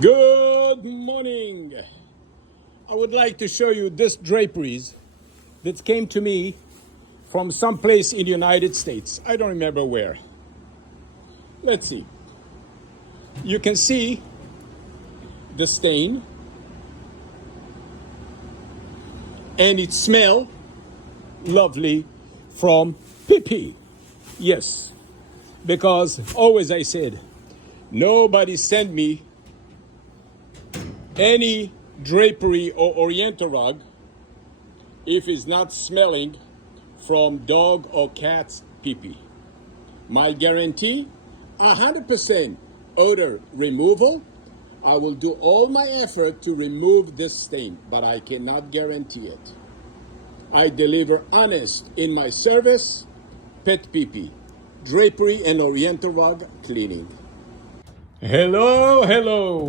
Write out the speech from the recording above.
Good morning. I would like to show you this draperies that came to me from someplace in the United States. I don't remember where. Let's see. You can see the stain and it smells lovely from pee-pee. Yes, because always I said, nobody sent me any drapery or oriental rug if it's not smelling from dog or cat's pee-pee. My guarantee, 100% odor removal. I will do all my effort to remove this stain, but I cannot guarantee it. I deliver honest in my service. Petpeepee, drapery and oriental rug cleaning. Hello, hello.